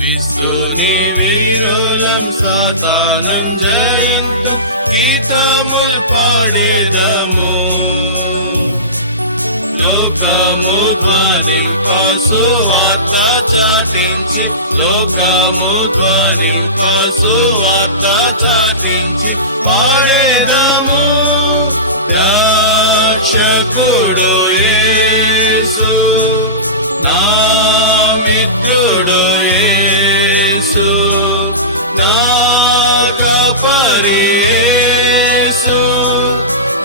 క్రీస్తుని వీరులం సాతానం జయింతు గీతముల్ పాడేదము. లోకము ధ్వనింప సువార్త చాటించి, లోకము ధ్వనింప సువార్త చాటించి పాడేదము. రక్షకుడు యేసు, నా మిత్రుడు యేసు, నా కాపరి యేసు,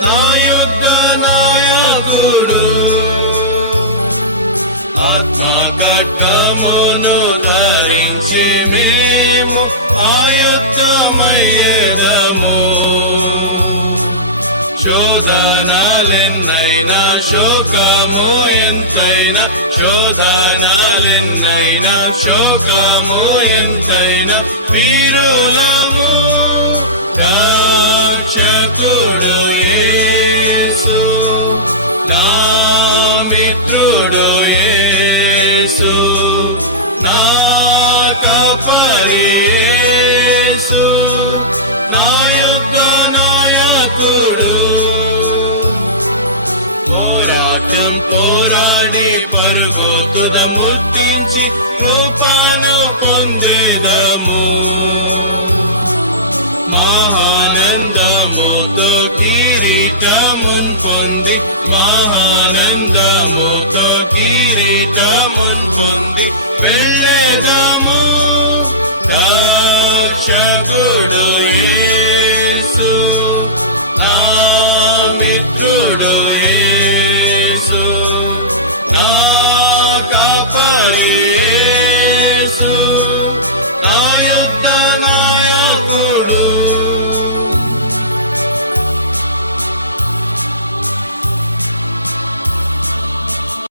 నా యుద్ధ నాయకుడు. ఆత్మ ఖడ్గమును ధరించి మేము ఆయుత్తమయ్యేదము. శోధనలెన్నైనా శోకము ఎంతైనా, శోధనలెన్నైనా శోకము ఎంతైనా వీరులము. రక్షకుడు యేసు, నా మిత్రుడు యేసు, నా కాపరి యేసు, నా యుద్ధ నాయకుడు. పోరాటం పోరాడి పరుగుతుద ముట్టించి కృపను పొందేదము. మహానందముతో కిరీటమున్ పొంది, మహానందముతో కిరీటమున్ పొంది వెళ్ళేదము. రక్షకుడు యేసు, నా